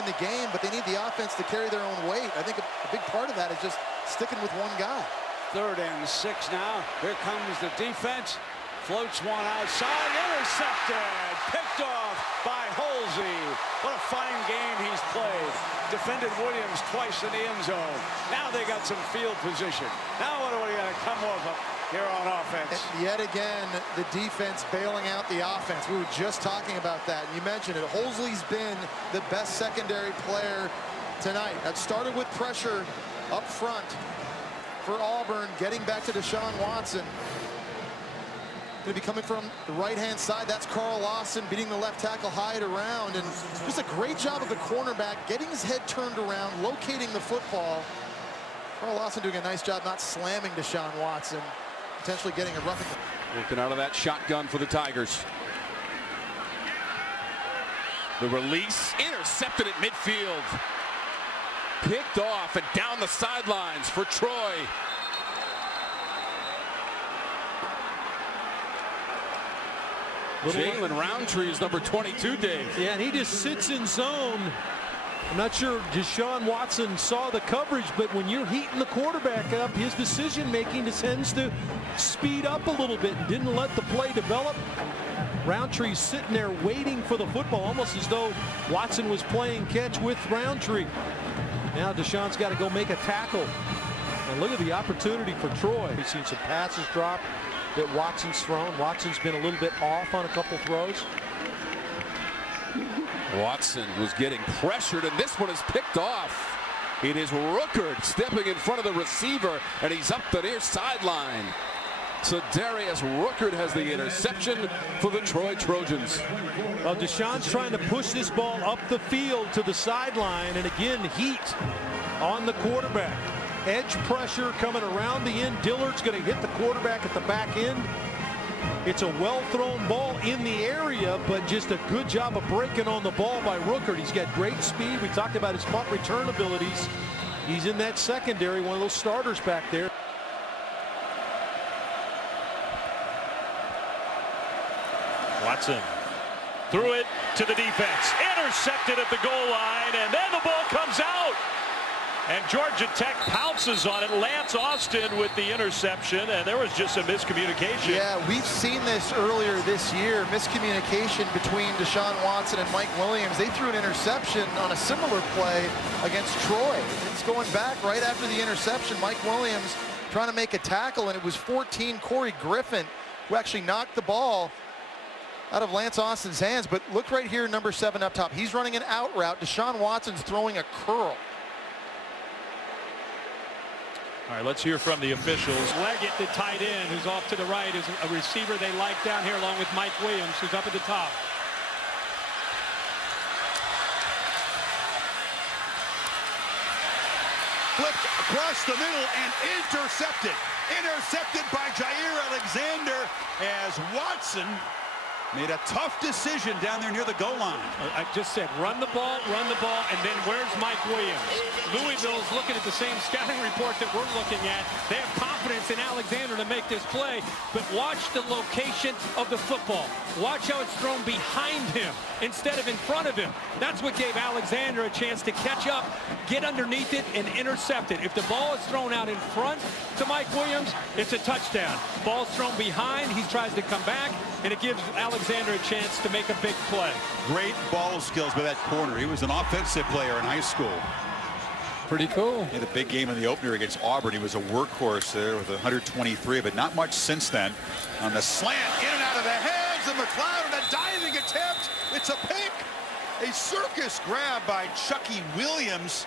in the game, but they need the offense to carry their own weight. I think a big part of that is just sticking with one guy. 3rd and 6 now. Here comes the defense. Floats one outside. Intercepted. Picked off by Holsey. What a fine game he's played. Defended Williams twice in the end zone. Now they got some field position. Now what are we going to come over here on offense? And yet again, the defense bailing out the offense. We were just talking about that. You mentioned it. Holsey's been the best secondary player tonight. That started with pressure up front for Auburn, getting back to Deshaun Watson. Going to be coming from the right-hand side. That's Carl Lawson beating the left tackle Hyatt around. And just a great job of the cornerback getting his head turned around, locating the football. Carl Lawson doing a nice job not slamming Deshaun Watson, potentially getting a roughing. Working out of that shotgun for the Tigers. The release intercepted at midfield. Picked off and down the sidelines for Troy. Jalen Roundtree is number 22, Dave. Yeah, and he just sits in zone. I'm not sure Deshaun Watson saw the coverage, but when you're heating the quarterback up, his decision-making tends to speed up a little bit and didn't let the play develop. Roundtree's sitting there waiting for the football, almost as though Watson was playing catch with Roundtree. Now Deshaun's got to go make a tackle. And look at the opportunity for Troy. We've seen some passes drop that Watson's thrown. Watson's been a little bit off on a couple throws. Watson was getting pressured, and this one is picked off. It is Rookard stepping in front of the receiver, and he's up the near sideline. So Darius Rookard has the interception for the Troy Trojans. Well, Deshaun's trying to push this ball up the field to the sideline, and again, heat on the quarterback. Edge pressure coming around the end. Dillard's going to hit the quarterback at the back end. It's a well-thrown ball in the area, but just a good job of breaking on the ball by Rookard. He's got great speed. We talked about his punt return abilities. He's in that secondary, one of those starters back there. Watson threw it to the defense. Intercepted at the goal line, and then the ball comes out. And Georgia Tech pounces on it. Lance Austin with the interception, and there was just a miscommunication. Yeah, we've seen this earlier this year. Miscommunication between Deshaun Watson and Mike Williams. They threw an interception on a similar play against Troy. It's going back right after the interception. Mike Williams trying to make a tackle, and it was 14 Corey Griffin who actually knocked the ball out of Lance Austin's hands. But look right here, number 7 up top. He's running an out route. Deshaun Watson's throwing a curl. All right, let's hear from the officials. Leggett, the tight end, who's off to the right, is a receiver they like down here, along with Mike Williams, who's up at the top. Flipped across the middle and intercepted. Intercepted by Jair Alexander as Watson made a tough decision down there near the goal line. I just said run the ball, and then where's Mike Williams? Louisville's looking at the same scouting report that we're looking at. They have confidence in Alexander to make this play, but watch the location of the football. Watch how it's thrown behind him instead of in front of him. That's what gave Alexander a chance to catch up, get underneath it, and intercept it. If the ball is thrown out in front to Mike Williams, it's a touchdown. Ball's thrown behind, he tries to come back, and it gives Alexander a chance to make a big play. Great ball skills by that corner. He was an offensive player in high school. Pretty cool. He had a big game in the opener against Auburn. He was a workhorse there with 123, but not much since then. On the slant, in and out of the hands of McLeod, and a diving attempt. It's a pick. A circus grab by Chucky Williams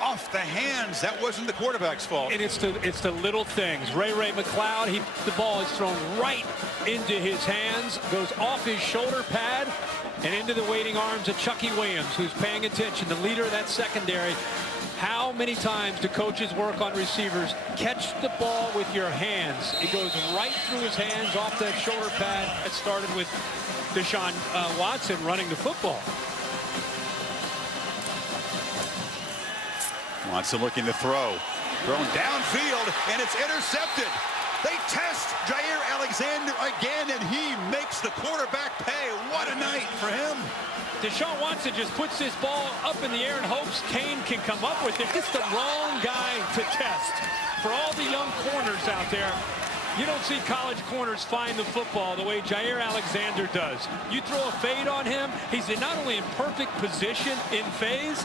off the hands. That wasn't the quarterback's fault. And it's the little things. Ray McLeod, the ball is thrown right into his hands, goes off his shoulder pad, and into the waiting arms of Chucky Williams, who's paying attention, the leader of that secondary. How many times do coaches work on receivers? Catch the ball with your hands. It goes right through his hands, off that shoulder pad. It started with Deshaun Watson running the football. Watson looking to throw. Thrown downfield, and it's intercepted. They test Jair Alexander again, and he makes the quarterback pay. What a night for him. Deshaun Watson just puts this ball up in the air and hopes Kane can come up with it. It's the wrong guy to test. For all the young corners out there, you don't see college corners find the football the way Jair Alexander does. You throw a fade on him, he's not only in perfect position in phase,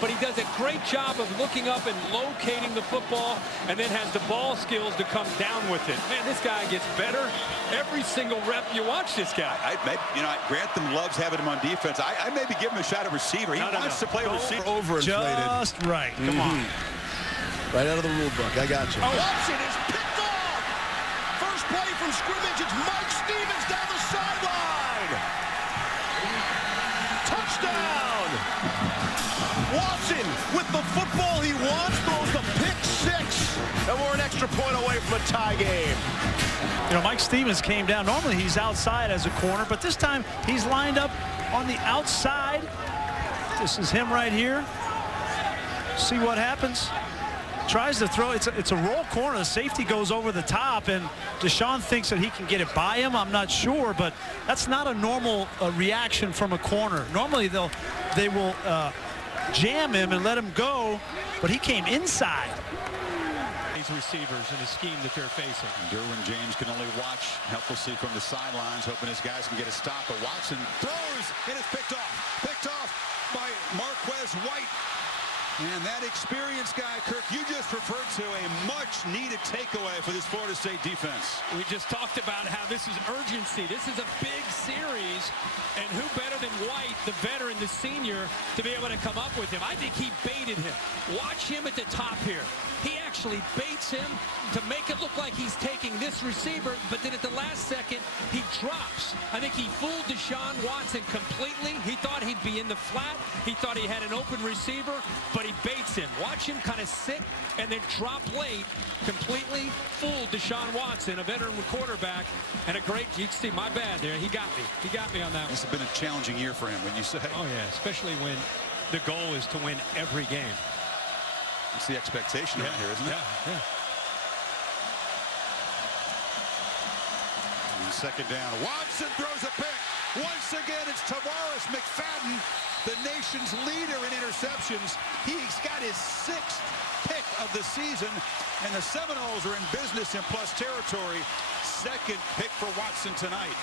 but he does a great job of looking up and locating the football, and then has the ball skills to come down with it. Man, this guy gets better every single rep you watch this guy. Grantham loves having him on defense. I maybe give him a shot at receiver. He wants to play receiver. Overinflated. Just right. Come on. Right out of the rule book. I got you. Watson is picked off. First play from scrimmage. It's Mike Stevens down the sideline. Touchdown. Watson with the football he wants, throws the pick six. And we're an extra point away from a tie game. You know, Mike Stevens came down. Normally he's outside as a corner, but this time he's lined up on the outside. This is him right here. See what happens. Tries to throw. It's a roll corner. The safety goes over the top, and Deshaun thinks that he can get it by him. I'm not sure, but that's not a normal reaction from a corner. Normally they will jam him and let him go, but he came inside. These receivers in the scheme that they're facing. Derwin James can only watch helplessly from the sidelines, hoping his guys can get a stop. But Watson throws, and it's picked off by Marquez White. And that experienced guy, Kirk, you just referred to a much-needed takeaway for this Florida State defense. We just talked about how this is urgency. This is a big series, and who better than White, the veteran, the senior, to be able to come up with him? I think he baited him. Watch him at the top here. He actually baits him to make it look like he's taking this receiver, but then at the last second, he drops. I think he fooled Deshaun Watson completely. He thought he'd be in the flat. He thought he had an open receiver, but he baits him. Watch him kind of sit and then drop late. Completely fooled Deshaun Watson, a veteran quarterback, and a great, you can see, my bad there. He got me. He got me on that one. This has been a challenging year for him, when you say. Oh, yeah, especially when the goal is to win every game. It's the expectation around here, isn't it? Yeah. And second down. Watson throws a pick. Once again, it's Tavares McFadden, the nation's leader in interceptions. He's got his 6th pick of the season, and the Seminoles are in business in plus territory. 2nd pick for Watson tonight.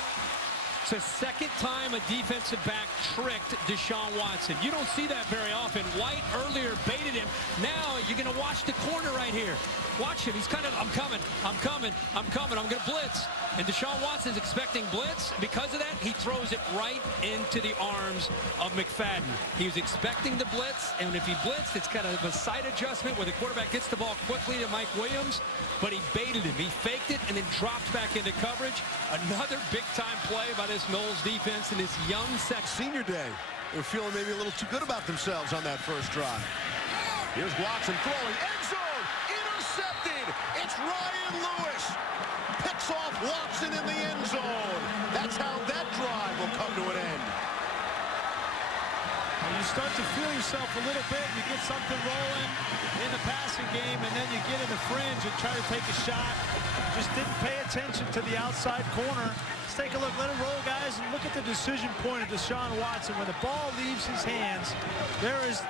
It's the 2nd time a defensive back tricked Deshaun Watson. You don't see that very often. White earlier baited him. Now you're going to watch the corner right here. Watch him. He's kind of, I'm coming, I'm going to blitz. And Deshaun Watson's expecting blitz. Because of that, he throws it right into the arms of McFadden. He was expecting the blitz, and if he blitzed, it's kind of a side adjustment where the quarterback gets the ball quickly to Mike Williams, but he baited him. He faked it and then dropped back into coverage. Another big-time play by this Noles defense in this young Senior day. They're feeling maybe a little too good about themselves on that first drive. Here's Watson throwing. End zone. Intercepted. It's Ryan Lewis. Picks off Watson in the end zone. That's how that drive will come to an end. And you start to feel yourself a little bit. You get something rolling in the passing game, and then you get in the fringe and try to take a shot. Just didn't pay attention to the outside corner. Let's take a look. Let it roll, guys, and look at the decision point of Deshaun Watson. When the ball leaves his hands, there's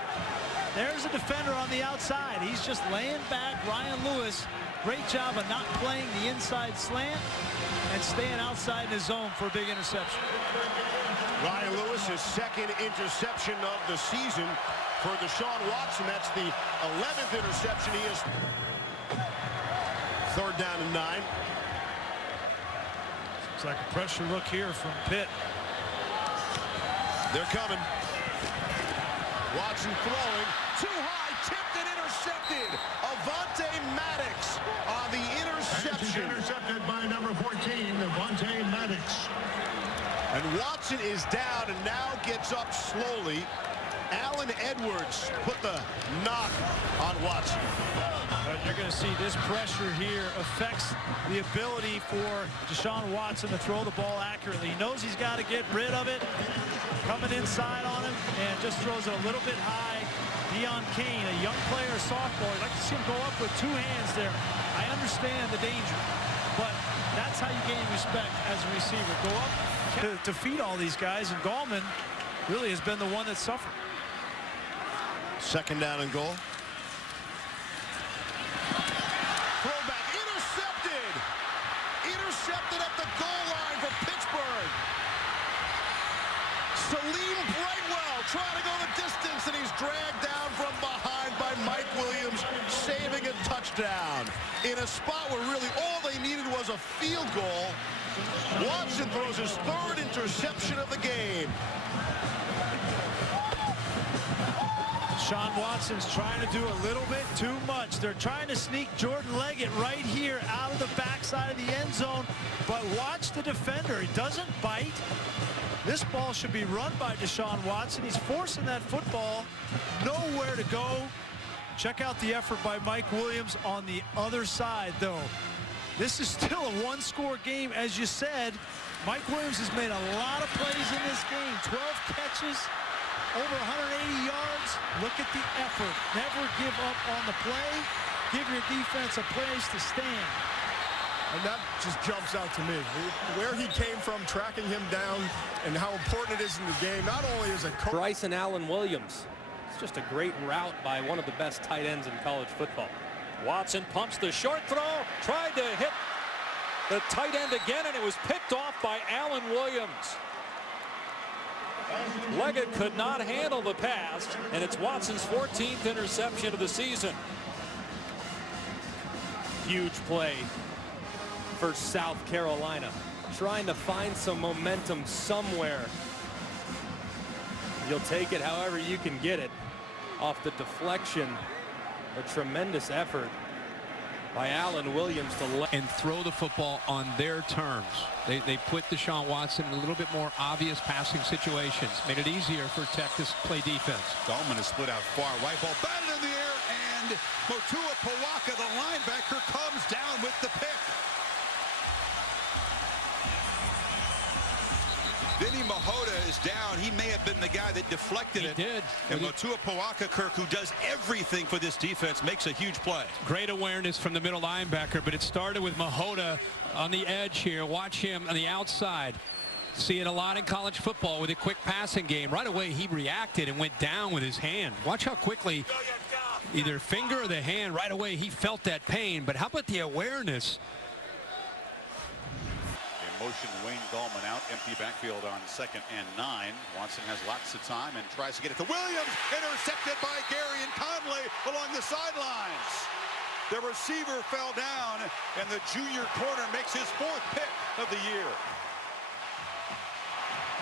a defender on the outside. He's just laying back. Ryan Lewis, great job of not playing the inside slant and staying outside in his zone for a big interception. Ryan Lewis, his 2nd interception of the season for Deshaun Watson. That's the 11th interception he has. 3rd down and 9. It's like a pressure look here from Pitt. They're coming. Watson throwing. Too high, tipped and intercepted. Avonte Maddox on the interception. Intercepted by number 14, Avonte Maddox. And Watson is down and now gets up slowly. Allen Edwards put the knock on Watson. You're going to see this pressure here affects the ability for Deshaun Watson to throw the ball accurately. He knows he's got to get rid of it. Coming inside on him and just throws it a little bit high. Deion Kane, a young player, sophomore. I'd like to see him go up with 2 hands there. I understand the danger, but that's how you gain respect as a receiver. Go up to feed all these guys, and Gallman really has been the one that suffered. Second down and goal. Throwback, intercepted! Intercepted at the goal line for Pittsburgh. Salim Brightwell trying to go the distance, and he's dragged down from behind by Mike Williams, saving a touchdown. In a spot where really all they needed was a field goal. Watson throws his third interception of the game. Deshaun Watson's trying to do a little bit too much. They're trying to sneak Jordan Leggett right here out of the backside of the end zone. But watch the defender. He doesn't bite. This ball should be run by Deshaun Watson. He's forcing that football nowhere to go. Check out the effort by Mike Williams on the other side, though. This is still a one-score game, as you said. Mike Williams has made a lot of plays in this game. 12 catches. Over 180 yards. Look at the effort. Never give up on the play. Give your defense a place to stand. And that just jumps out to me. Where he came from, tracking him down, and how important it is in the game. Not only as a coach. Bryson Allen Williams. It's just a great route by one of the best tight ends in college football. Watson pumps the short throw. Tried to hit the tight end again, and it was picked off by Allen Williams. Leggett could not handle the pass, and it's Watson's 14th interception of the season. Huge play for South Carolina, trying to find some momentum somewhere. You'll take it however you can get it. Off the deflection, a tremendous effort by Allen Williams to and throw the football on their terms. They put Deshaun Watson in a little bit more obvious passing situations. Made it easier for Tech to play defense. Dahlman is split out far right. Ball batted in the air, and Motua Pawaka, the linebacker, comes down with the pick. Vinny Mahota is down. He may have been the guy that deflected it. He did. And Motua Pawaka, Kirk, who does everything for this defense, makes a huge play. Great awareness from the middle linebacker, but it started with Mahota on the edge here. Watch him on the outside. See it a lot in college football with a quick passing game. Right away, he reacted and went down with his hand. Watch how quickly, either finger or the hand, right away he felt that pain. But how about the awareness? Motion Wayne Gallman out, empty backfield on 2nd and 9. Watson has lots of time and tries to get it to Williams. Intercepted by Gary and Conley along the sidelines. The receiver fell down, and the junior corner makes his 4th pick of the year.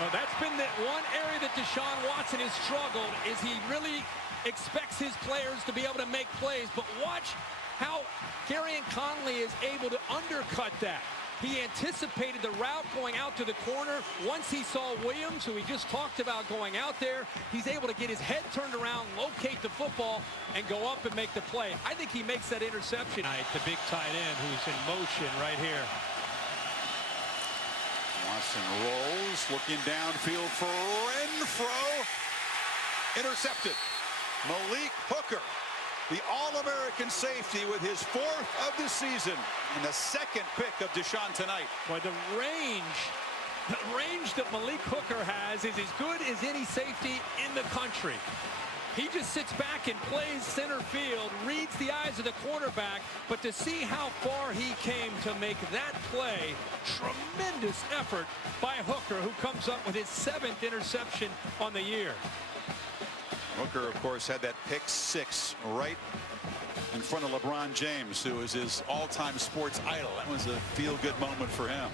Well, that's been the one area that Deshaun Watson has struggled, is he really expects his players to be able to make plays. But watch how Gary and Conley is able to undercut that. He anticipated the route going out to the corner. Once he saw Williams, who he just talked about going out there, he's able to get his head turned around, locate the football, and go up and make the play. I think he makes that interception. The big tight end who's in motion right here. Watson rolls, looking downfield for Renfro. Intercepted. Malik Hooker, the All-American safety, with his 4th of the season and the 2nd pick of Deshaun tonight. Boy, the range that Malik Hooker has is as good as any safety in the country. He just sits back and plays center field, reads the eyes of the quarterback, but to see how far he came to make that play, tremendous effort by Hooker, who comes up with his 7th interception on the year. Hooker, of course, had that pick 6 right in front of LeBron James, who is his all-time sports idol. That was a feel-good moment for him.